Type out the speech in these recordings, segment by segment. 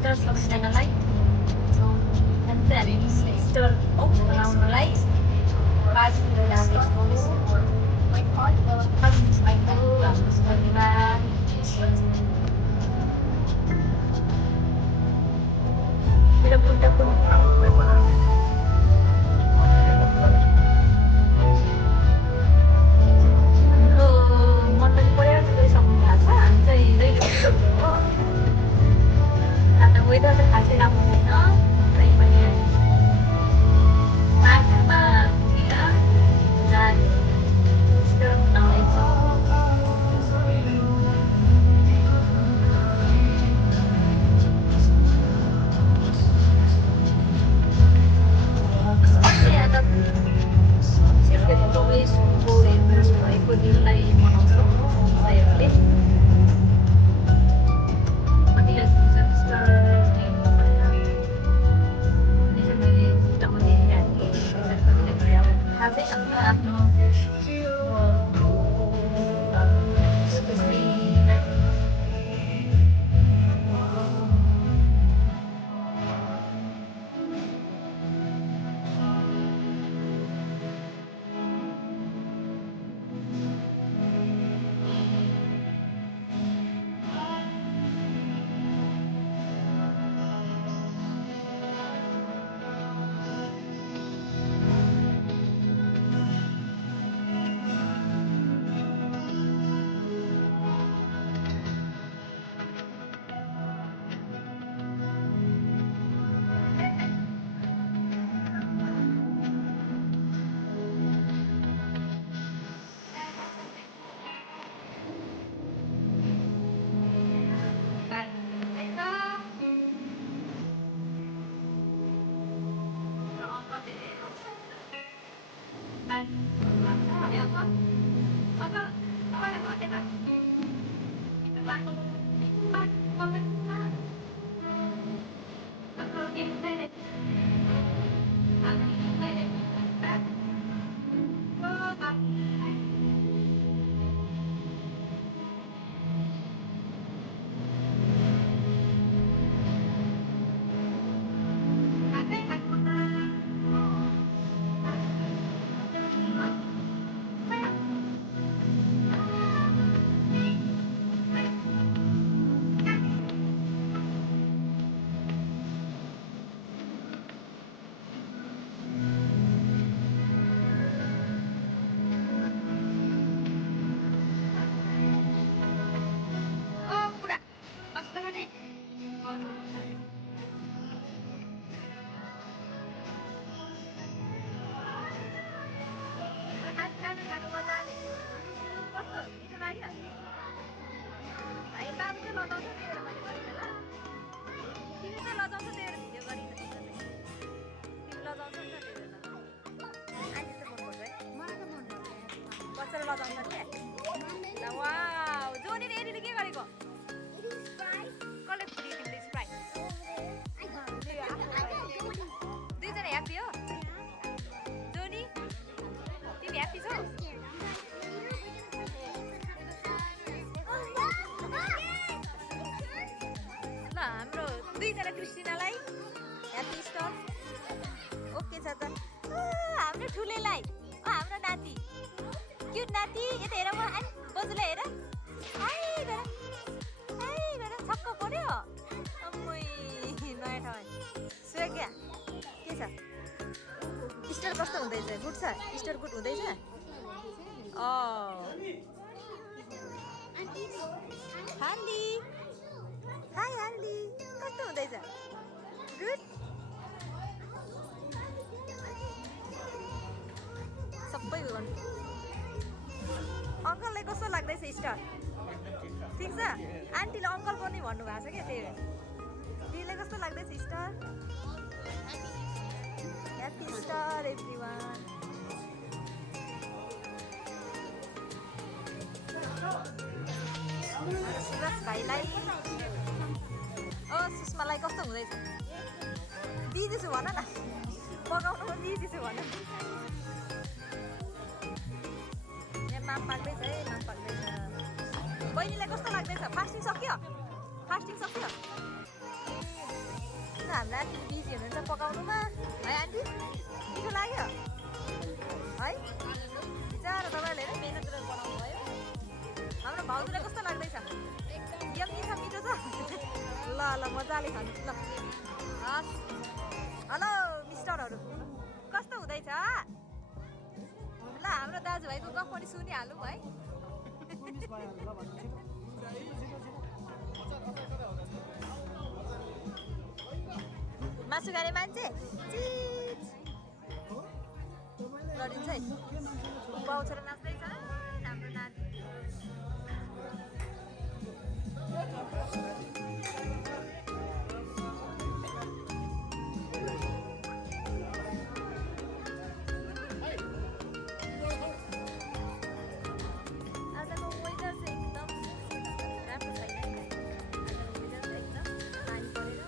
Star सबैजनालाई star बनाउनलाई मन पनि पऱ्यो सक्नु भएको छ हामी चाहिँ वेदर चाहिँ खासै राम्रो छैन तै पनि माछामा भएको दिनलाई मनाउँछौँ समुदायहरूले वाउ जोनीले यतिले के गरेको कसले फ्री तिमीले स्प्राइट दुईजना ह्याप्पी हो जोनी तिमी ह्याप्पी छौ ल हाम्रो दुईजना क्रिस्टिनालाई ह्याप्पी स्टार ओके छ त हाम्रो ठुलेलाई हाम्रो नाति क्युट नाति यता हेर म बजुलाई हेर छक्क पर्यो अम्मै नयाँ ठाउँ स्वेग्या के छ स्टार कस्तो हुँदैछ गुड छ स्टार गुड हुँदैछ हान्दी हाई हान्दी कस्तो हुँदैछ गुड सबै अङ्कललाई कस्तो लाग्दैछ स्टार ठिक छ आन्टीले अङ्कल पनि भन्नुभएको छ क्या त्यही दिदीलाई कस्तो लाग्दैछ star happy star everyone Suraj भाइलाई सुषमालाई कस्तो हुँदैछ बिजी छु भन न पकाउनु बिजी छु भन माम पाक्दैछ है माम पाक्दैछ बहिनीलाई कस्तो लाग्दैछ फास्टिङ सक्यो हाम्रो आन्टी बिजी हुनुहुन्छ पकाउनुमा है आन्टी मिठो लाग्यो है बिचरा तपाईँहरूले हेर मेहनत गरेर बनाउनु भयो हाम्रो भाउजूलाई कस्तो लाग्दैछ यम्मी छ मिठो छ ल ल मजाले खानु ल हस् हेलो मिस्टरहरू कस्तो हुँदैछ ल हाम्रो दाजुभाइको गफ पनि सुनिहालौँ है मासु खाने मान्छे गरिन्छ है पाउँछ र नाच्दैछ हाम्रो नानी आजको वेदर चाहिँ एकदम राम्रो छैन आजको वेदर चाहिँ एकदम पानी परेर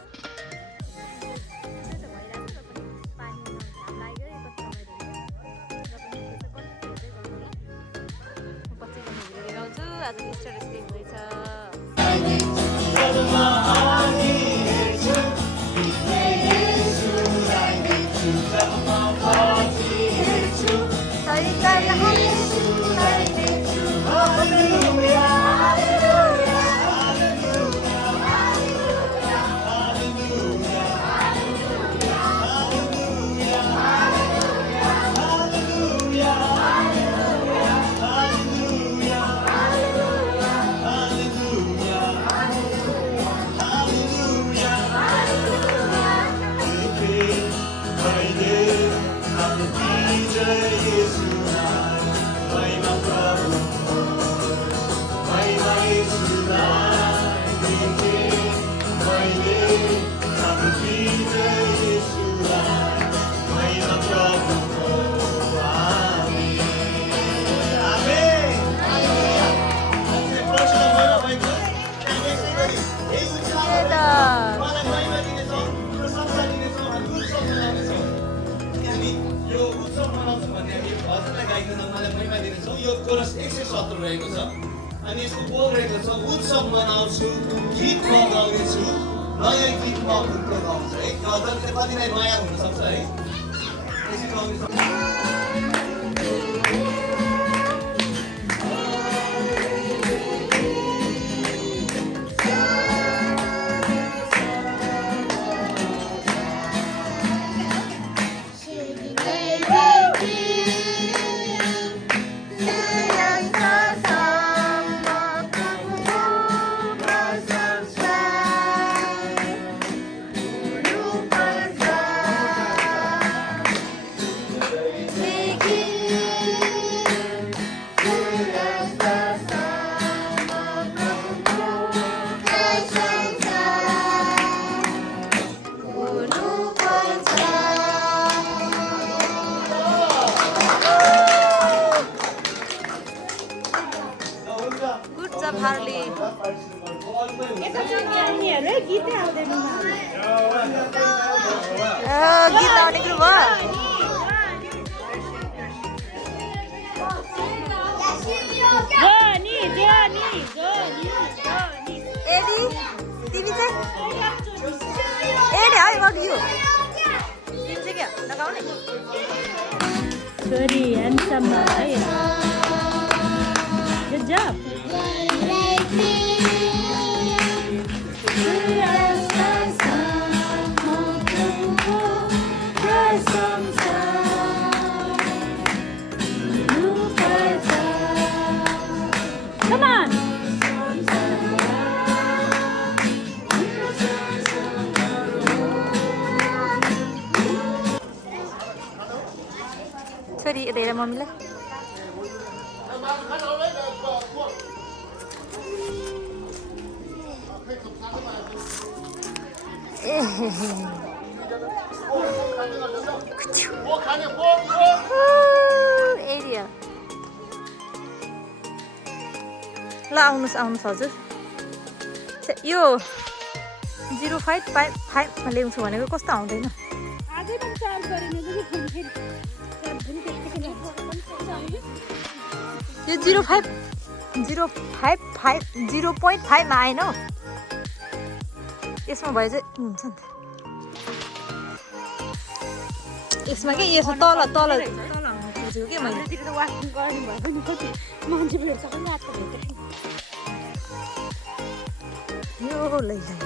आज मिस्टर स्टे हुँदैछ यो कोरस 117 रहेको छ अनि यसको बोल रहेको छ उत्सव मनाउँछु गीत म गाउँछु नयाँ गीत म उनको गाउँछु है गजल चाहिँ कति नै नयाँ हुन सक्छ है त्यसै गाउनु सक्छ गीत आउने कुरो भयो एडी तिमी चाहिँ ए नि है अघि यो तिमी चाहिँ क्या लगाउने छोरी ह्यान्डसम है गुड जब Come on. छोरी यता हेर मम्मीलाई एरिया ल आउनुहोस् हजुर यो 0555 मा ल्याउँछु भनेको कस्तो आउँदैन आजै पनि चार्ज गरिनु यो 0.5 मा आएन हौ यसमा भए चाहिँ हुन्छ नि त यसमा के यसो तल तल तल खोजेको के मैले हाम्रोतिर त वाकिङ गर्नु भएको नि कति मान्छे भेट्छ पनि आज त भेटेँ यो लैजाइ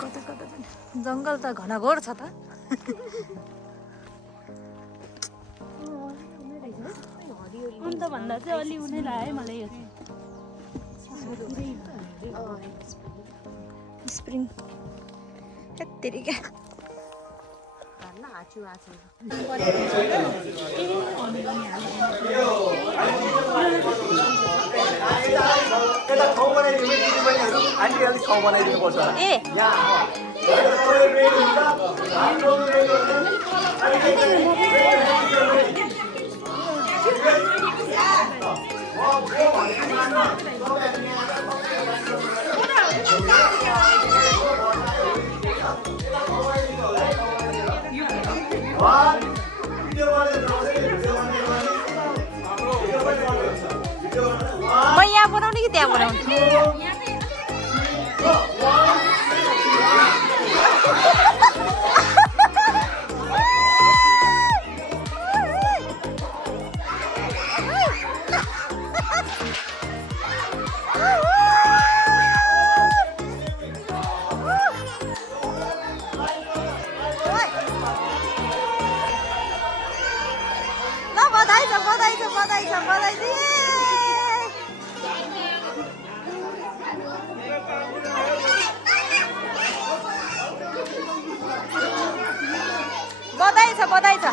कता कता पनि जङ्गल त घनघोर छ त अन्त भन्दा चाहिँ अलि उनी लाग्यो मलाई यो स्प्रिङ तेरिका यता ठाउँ बनाइदिनु दिदीबहिनीहरू आन्टी अलिक ठाउँ बनाइदिनु पर्छ ए म यहाँ बनाउने कि त्यहाँ बनाउने ल बधाई छ बधाई छ बधाई छ बधाई दिए बधाई छ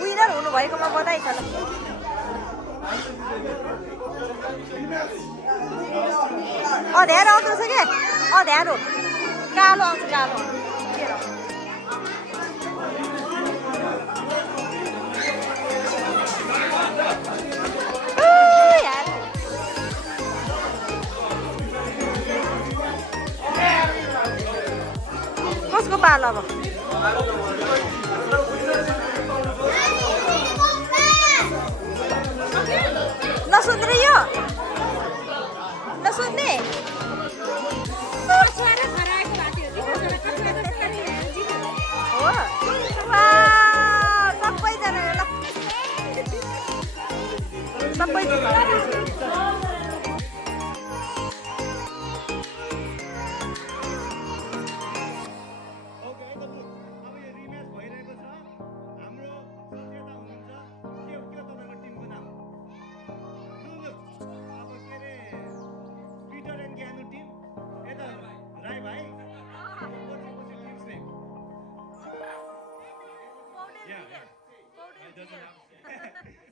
विनर हुनुभएकोमा बधाई छ ल अँध्यारो आउँदैछ के अँध्यारो कालो आउँछ कालो कसको पालो अब नसुन्ने यो नसुन्ने हो सबैजना ल सबै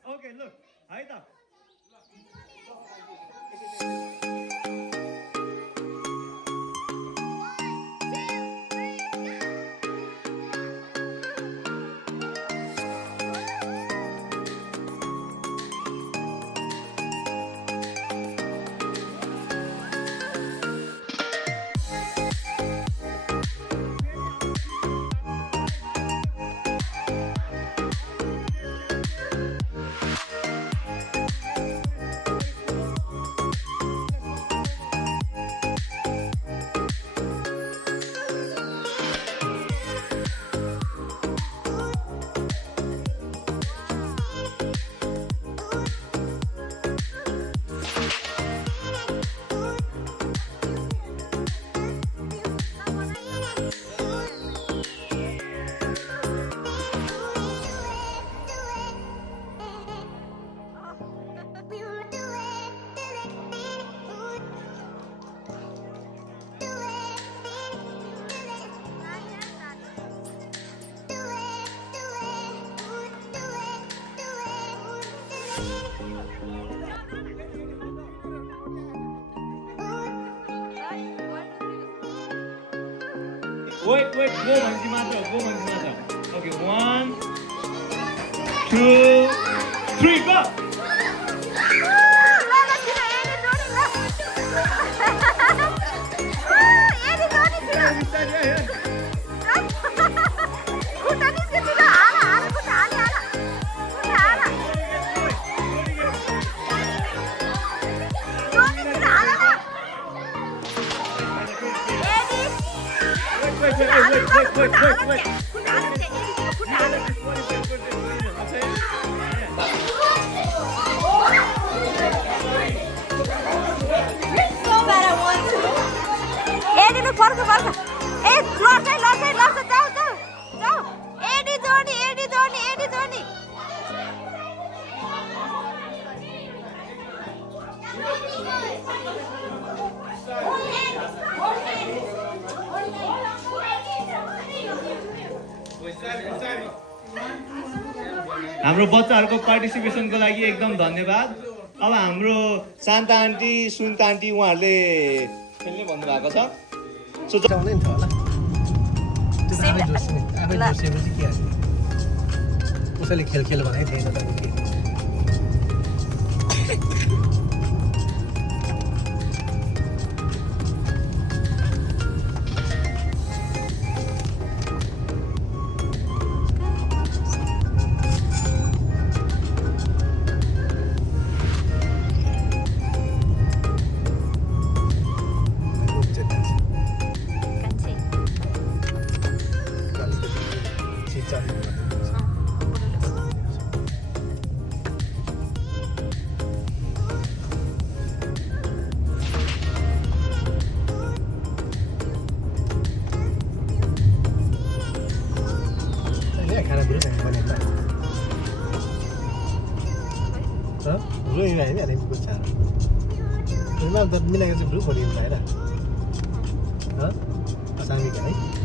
Okay, look, है त Wait, go भनेपछि मात्र Okay, 1, 2, 3, go! खुट्टा हाल्नु त्यहाँ एडीको खुट्टा हाल्नु एडी फर्क फर्क ए लड्छ जाऊ जाऊ जाऊ एडी जोडी हाम्रो बच्चाहरूको पार्टिसिपेसनको लागि एकदम धन्यवाद। अब हाम्रो शान्ता आन्टी सुन्ता आन्टी उहाँहरूले खेल्ने भन्नुभएको छ। सो आउँदै नि त होला त्यो त आफै जोड्ने आफै जोड्सेपछि के हाल्ने कसैले खेल भनेको थिएन त उसले Bro ini ada yang bicara. Memang tak minat kerja bro, boleh minat dah. Pasang ni kan?